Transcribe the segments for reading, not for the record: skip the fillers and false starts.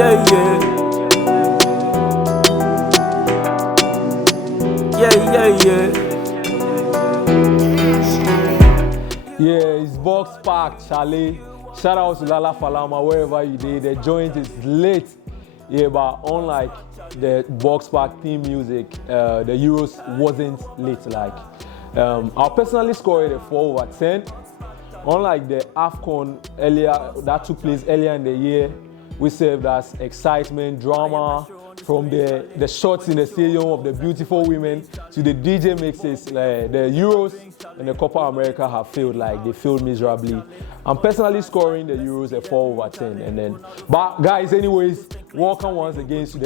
Yeah, yeah. Yeah, it's box packed, Charlie. Shout out to Lala Falama, wherever you did. The joint is late. Yeah, but unlike the box pack theme music, the Euros wasn't late. Like, I personally scored a 4/10. Unlike the AFCON earlier that took place earlier in the year, we served as excitement, drama, from the shots in the stadium of the beautiful women to the DJ mixes. The Euros and the Copa America have failed, like they failed miserably. I'm personally scoring the Euros a 4/10, and then, but guys, anyways, welcome once again to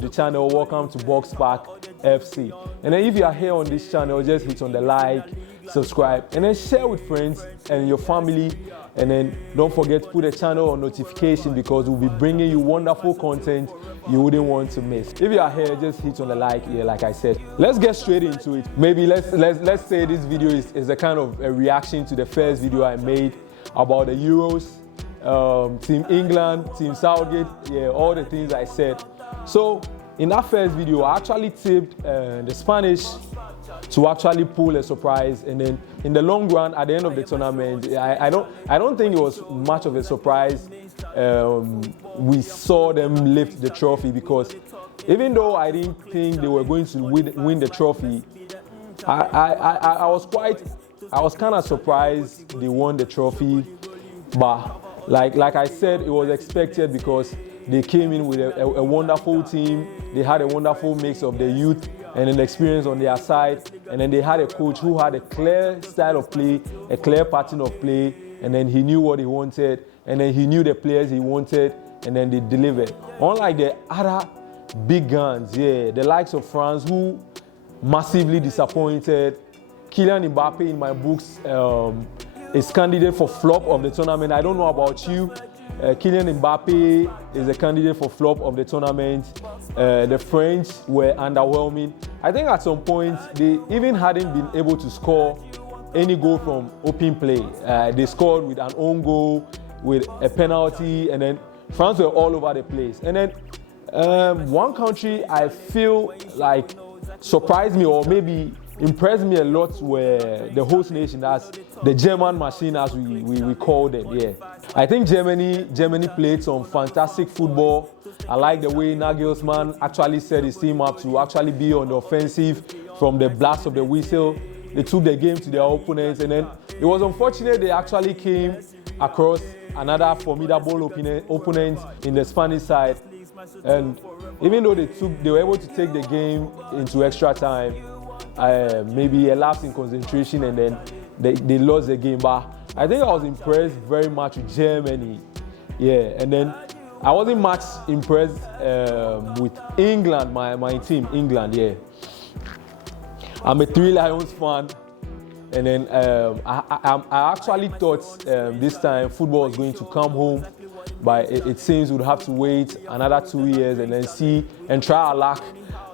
the channel. Welcome to Box Pack FC. And then if you are here on this channel, just hit on the like, subscribe, and then share with friends and your family. And then don't forget to put the channel on notification, because we'll be bringing you wonderful content you wouldn't want to miss. If you are here, just hit on the like here, like I said. Let's get straight into it. Maybe let's say this video is a kind of a reaction to the first video I made about the Euros, Team England, Team Southgate, yeah, all the things I said. So in that first video, I actually tipped the Spanish to actually pull a surprise, and then in the long run, at the end of the tournament, I don't think it was much of a surprise. We saw them lift the trophy, because even though I didn't think they were going to win the trophy, I was kind of surprised they won the trophy. But like I said, it was expected, because they came in with a wonderful team. They had a wonderful mix of the youth and an experience on their side, and then they had a coach who had a clear style of play, a clear pattern of play, and then he knew what he wanted, and then he knew the players he wanted, and then they delivered. Unlike the other big guns, yeah, the likes of France, who massively disappointed. Kylian Mbappe, in my books, is candidate for flop of the tournament. I don't know about you. Kylian Mbappe is a candidate for flop of the tournament. The French were underwhelming. I think at some point they even hadn't been able to score any goal from open play. They scored with an own goal, with a penalty, and then France were all over the place. And then one country I feel like surprised me, or maybe impressed me a lot, were the host nation, that's the German machine, as we call them. Yeah, I think Germany played some fantastic football. I like the way Nagelsmann actually set his team up to actually be on the offensive from the blast of the whistle. They took the game to their opponents, and then it was unfortunate they actually came across another formidable opponent in the Spanish side. And even though they were able to take the game into extra time, maybe a lapse in concentration, and then they lost the game. But I think I was impressed very much with Germany. Yeah, and then I wasn't much impressed with England, my team, England. Yeah, I'm a Three Lions fan, and then I actually thought this time football was going to come home, but it seems we'd have to wait another 2 years and then see and try our luck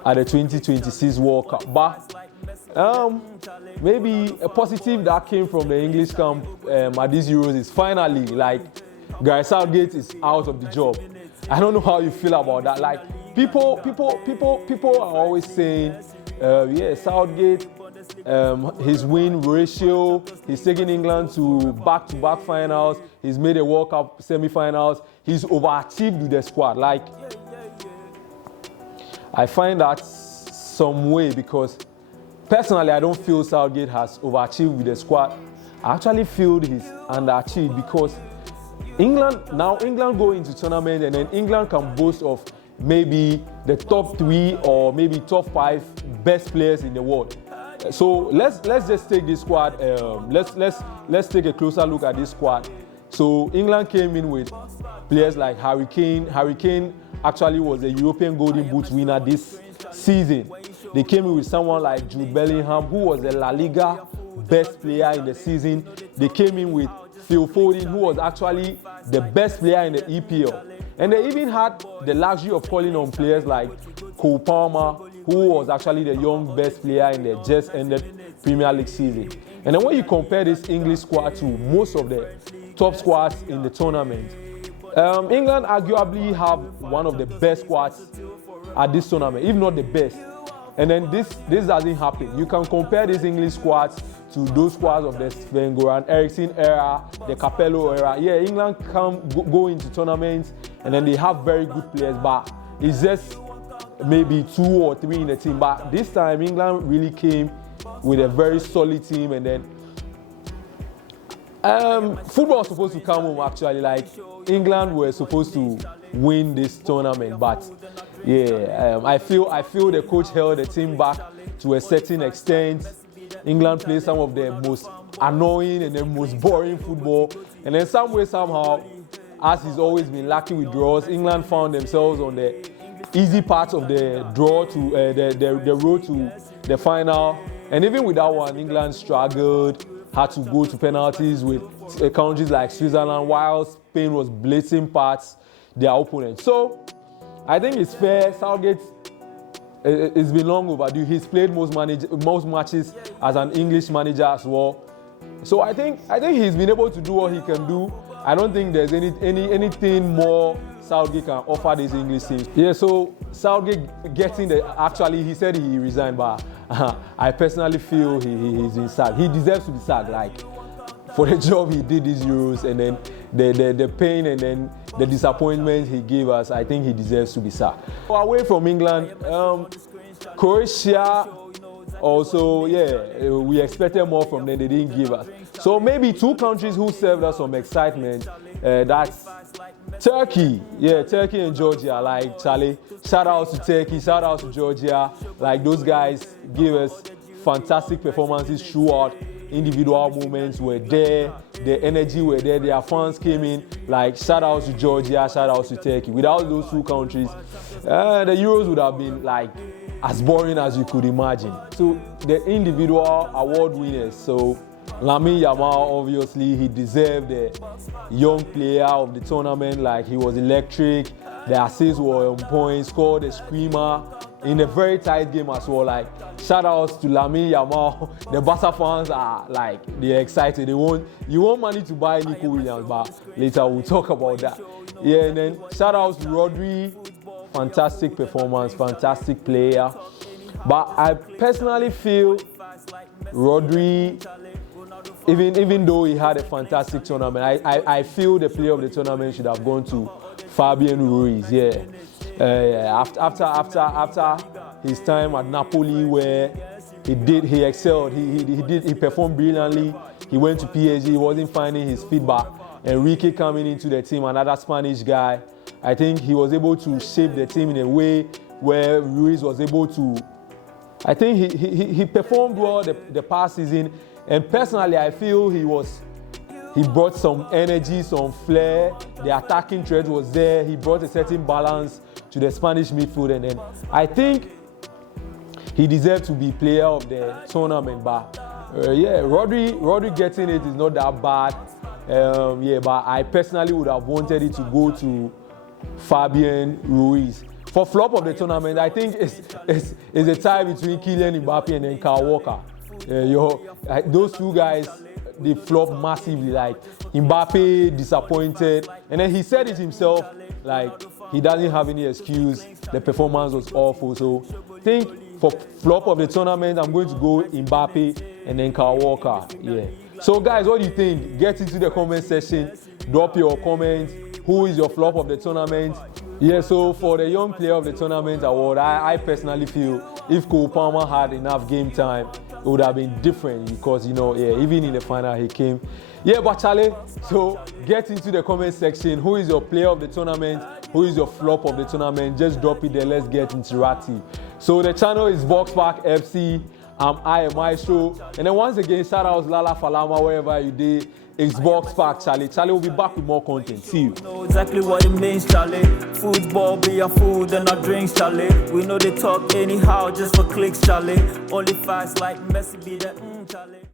at the 2026 World Cup. But maybe a positive that came from the English camp at these Euros is finally, like, guys, Southgate is out of the job. I don't know how you feel about that. Like, people are always saying, yeah, Southgate, his win ratio, he's taken England to back-to-back finals, he's made a World Cup semi-finals, he's overachieved with the squad. Like, I find that some way, because personally, I don't feel Southgate has overachieved with the squad. I actually feel he's underachieved, because England go into tournament, and then England can boast of maybe the top 3 or maybe top 5 best players in the world. So let's just take this squad. Let's take a closer look at this squad. So England came in with players like Harry Kane. Harry Kane actually was a European Golden Boot winner this season. They came in with someone like Jude Bellingham, who was a La Liga best player in the season. They came in with Phil Foden, who was actually the best player in the EPL. And they even had the luxury of calling on players like Cole Palmer, who was actually the young best player in the just ended Premier League season. And then when you compare this English squad to most of the top squads in the tournament, England arguably have one of the best squads at this tournament, if not the best. And then this doesn't happen. You can compare these English squads to those squads of the Sven-Goran Eriksson era, the Capello era. Yeah, England can go into tournaments and then they have very good players, but it's just maybe 2 or 3 in the team. But this time, England really came with a very solid team, and then football was supposed to come home actually. Like, England were supposed to win this tournament, but yeah, I feel the coach held the team back to a certain extent. England played some of the most annoying and the most boring football, and then some way, somehow, as he's always been lucky with draws, England found themselves on the easy part of the draw to the road to the final. And even with that one, England struggled, had to go to penalties with countries like Switzerland, while Spain was blitzing past their opponents. So I think it's fair. Southgate, it's been long overdue. He's played most matches as an English manager as well. So I think he's been able to do what he can do. I don't think there's anything more Southgate can offer these English teams. Yeah, so Southgate getting actually, he said he resigned, but I personally feel he's been sacked. He deserves to be sacked, like, for the job he did these Euros, and then the pain and then the disappointment he gave us. I think he deserves to be sacked. Away from England, Croatia also, yeah, we expected more from them. They didn't give us. So maybe 2 countries who served us some excitement. That's Turkey, yeah, Turkey and Georgia. Like, Charlie, shout out to Turkey, shout out to Georgia. Like, those guys gave us fantastic performances throughout. Individual moments were there, the energy were there, their fans came in. Like, shout out to Georgia, shout out to Turkey. Without those 2 countries, the Euros would have been like as boring as you could imagine. So the individual award winners, so Lamine Yamal, obviously, he deserved the young player of the tournament. Like, he was electric, the assists were on point, scored a screamer in a very tight game as well. Like, shout outs to Lamine Yamal. The Barca fans are like, they're excited. You want money to buy Nico Williams, but later we'll talk about that. Yeah, and then shout outs to Rodri. Fantastic performance, fantastic player. But I personally feel Rodri, even though he had a fantastic tournament, I feel the player of the tournament should have gone to Fabian Ruiz. Yeah, after his time at Napoli, where he excelled, he performed brilliantly. He went to PSG, he wasn't finding his feet back. Enrique coming into the team, another Spanish guy. I think he was able to shape the team in a way where Ruiz was able to. I think he performed well the past season, and personally I feel he brought some energy, some flair. The attacking threat was there. He brought a certain balance to the Spanish midfield, and then I think he deserved to be player of the tournament. But yeah, Rodri getting it is not that bad. Yeah, but I personally would have wanted it to go to Fabian Ruiz. For flop of the tournament, I think it's a tie between Kylian Mbappe and then Kyle Walker. Those 2 guys, they flopped massively. Like, Mbappe disappointed, and then he said it himself, like, he doesn't have any excuse. The performance was awful. So I think for flop of the tournament, I'm going to go Mbappe and then Kyle Walker. Yeah. So guys, what do you think? Get into the comment section, drop your comments. Who is your flop of the tournament? Yeah, so for the young player of the tournament award, I personally feel if Cole Palmer had enough game time, it would have been different, because, yeah, even in the final he came. Yeah, but Charlie, so get into the comment section. Who is your player of the tournament? Who is your flop of the tournament? Just drop it there. Let's get interactive. So the channel is Box Park FC. I am Maestro. And then once again, shout out Lala Falama, wherever you did. It's Box Park, Charlie. Charlie will be back with more content. See you. Know exactly what it means, Charlie. Football be our food and our drinks, Charlie. We know they talk anyhow just for clicks, Charlie. Only facts like Messi be the